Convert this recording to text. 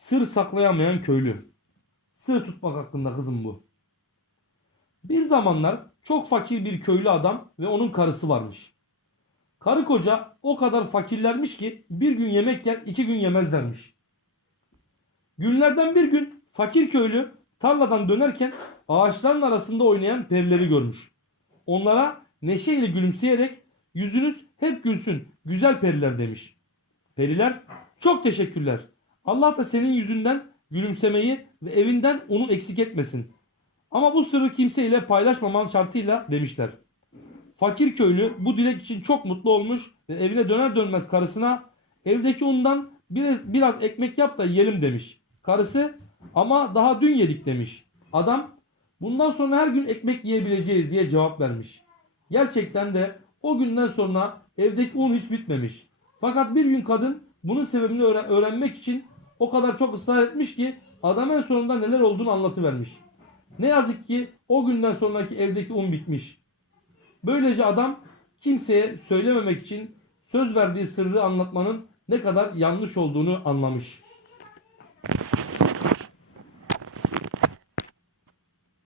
Sır saklayamayan köylü. Sır tutmak hakkında kızım bu. Bir zamanlar çok fakir bir köylü adam ve onun karısı varmış. Karı koca o kadar fakirlermiş ki bir gün yemek yer iki gün yemezlermiş. Günlerden bir gün fakir köylü tarladan dönerken ağaçların arasında oynayan perileri görmüş. Onlara neşeyle gülümseyerek yüzünüz hep gülsün güzel periler demiş. Periler çok teşekkürler. Allah da senin yüzünden gülümsemeyi ve evinden onun eksik etmesin. Ama bu sırrı kimseyle paylaşmaman şartıyla demişler. Fakir köylü bu dilek için çok mutlu olmuş ve evine döner dönmez karısına evdeki undan biraz, biraz ekmek yap da yiyelim demiş. Karısı ama daha dün yedik demiş. Adam bundan sonra her gün ekmek yiyebileceğiz diye cevap vermiş. Gerçekten de o günden sonra evdeki un hiç bitmemiş. Fakat bir gün kadın bunun sebebini öğren- öğrenmek için o kadar çok ısrar etmiş ki adam en sonunda neler olduğunu anlatıvermiş. Ne yazık ki o günden sonraki evdeki un bitmiş. Böylece adam kimseye söylememek için söz verdiği sırrı anlatmanın ne kadar yanlış olduğunu anlamış.